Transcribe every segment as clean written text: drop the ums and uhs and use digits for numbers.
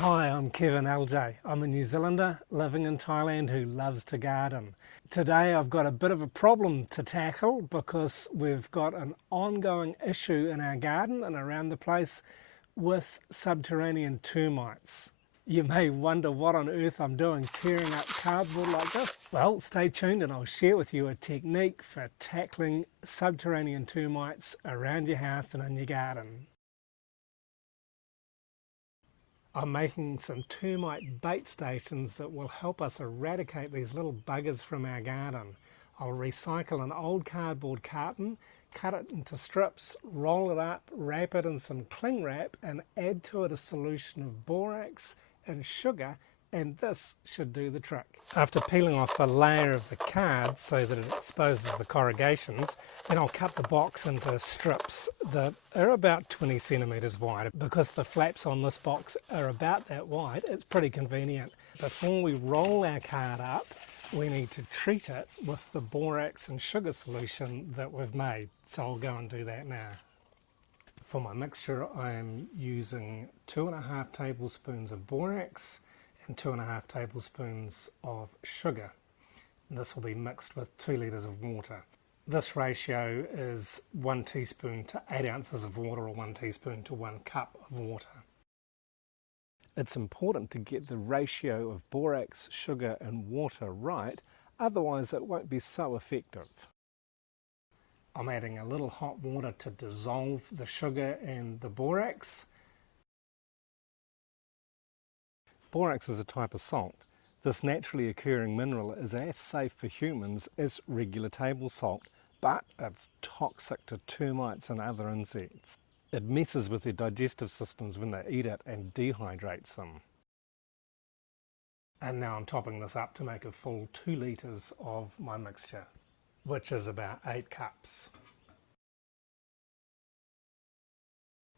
Hi, I'm Kevin LJ. I'm a New Zealander living in Thailand who loves to garden. Today I've got a bit of a problem to tackle because we've got an ongoing issue in our garden and around the place with subterranean termites. You may wonder what on earth I'm doing tearing up cardboard like this. Well, stay tuned and I'll share with you a technique for tackling subterranean termites around your house and in your garden. I'm making some termite bait stations that will help us eradicate these little buggers from our garden. I'll recycle an old cardboard carton, cut it into strips, roll it up, wrap it in some cling wrap and add to it a solution of borax and sugar, and this should do the trick. After peeling off a layer of the card so that it exposes the corrugations, then I'll cut the box into strips that are about 20 centimetres wide. Because the flaps on this box are about that wide, it's pretty convenient. Before we roll our card up, we need to treat it with the borax and sugar solution that we've made. So I'll go and do that now. For my mixture, I'm using 2.5 tablespoons of borax and 2.5 tablespoons of sugar. This will be mixed with 2 litres of water. This ratio is 1 teaspoon to 8 ounces of water, or 1 teaspoon to 1 cup of water. It's important to get the ratio of borax, sugar and water right, otherwise it won't be so effective. I'm adding a little hot water to dissolve the sugar and the borax. Borax is a type of salt. This naturally occurring mineral is as safe for humans as regular table salt, but it's toxic to termites and other insects. It messes with their digestive systems when they eat it and dehydrates them. And now I'm topping this up to make a full 2 litres of my mixture, which is about 8 cups.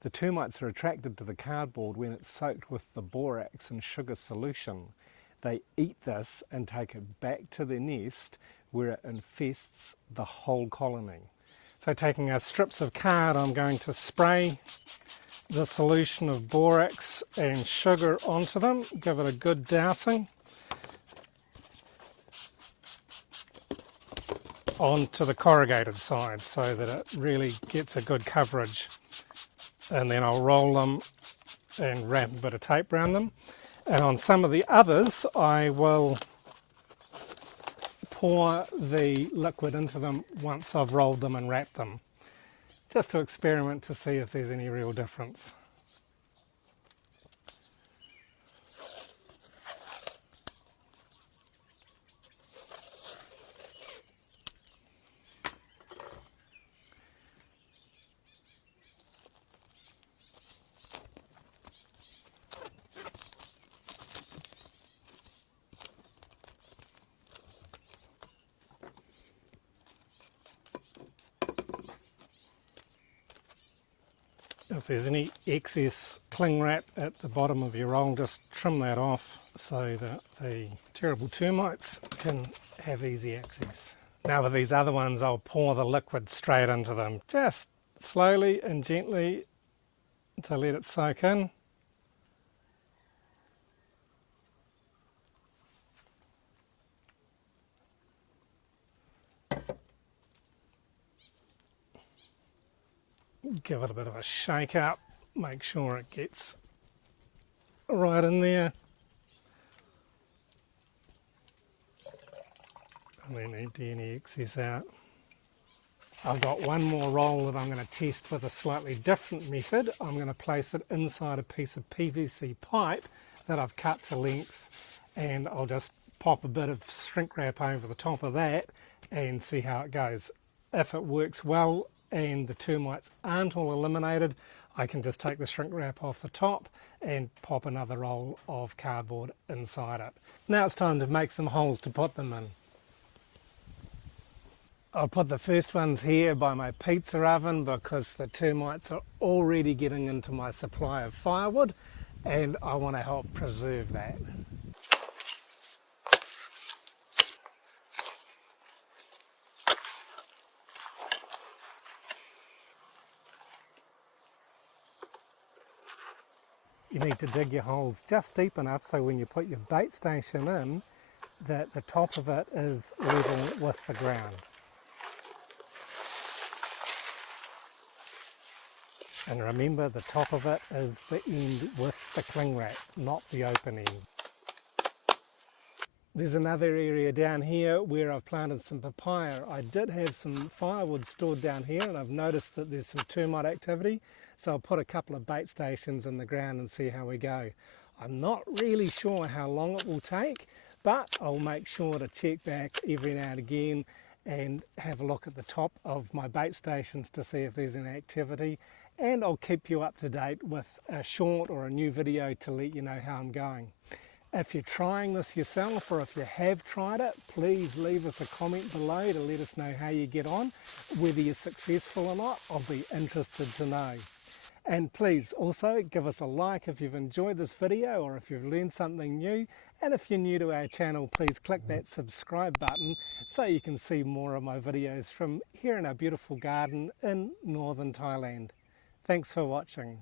The termites are attracted to the cardboard when it's soaked with the borax and sugar solution. They eat this and take it back to their nest where it infests the whole colony. So taking our strips of card, I'm going to spray the solution of borax and sugar onto them, give it a good dousing onto the corrugated side so that it really gets a good coverage. And then I'll roll them and wrap a bit of tape around them. And on some of the others, I will pour the liquid into them once I've rolled them and wrapped them, just to experiment to see if there's any real difference. If there's any excess cling wrap at the bottom of your roll, just trim that off so that the terrible termites can have easy access. Now with these other ones, I'll pour the liquid straight into them, just slowly and gently to let it soak in. Give it a bit of a shake up, make sure it gets right in there. And then empty any excess out. I've got one more roll that I'm going to test with a slightly different method. I'm going to place it inside a piece of PVC pipe that I've cut to length, and I'll just pop a bit of shrink wrap over the top of that and see how it goes. If it works well and the termites aren't all eliminated, I can just take the shrink wrap off the top and pop another roll of cardboard inside it. Now it's time to make some holes to put them in. I'll put the first ones here by my pizza oven because the termites are already getting into my supply of firewood and I want to help preserve that. You need to dig your holes just deep enough so when you put your bait station in, that the top of it is level with the ground. And remember, the top of it is the end with the cling wrap, not the open end. There's another area down here where I've planted some papaya. I did have some firewood stored down here and I've noticed that there's some termite activity, so I'll put a couple of bait stations in the ground and see how we go. I'm not really sure how long it will take, but I'll make sure to check back every now and again and have a look at the top of my bait stations to see if there's any activity, and I'll keep you up to date with a short or a new video to let you know how I'm going. If you're trying this yourself, or if you have tried it, please leave us a comment below to let us know how you get on. Whether you're successful or not, I'll be interested to know. And please also give us a like if you've enjoyed this video or if you've learned something new. And if you're new to our channel, please click that subscribe button so you can see more of my videos from here in our beautiful garden in northern Thailand. Thanks for watching.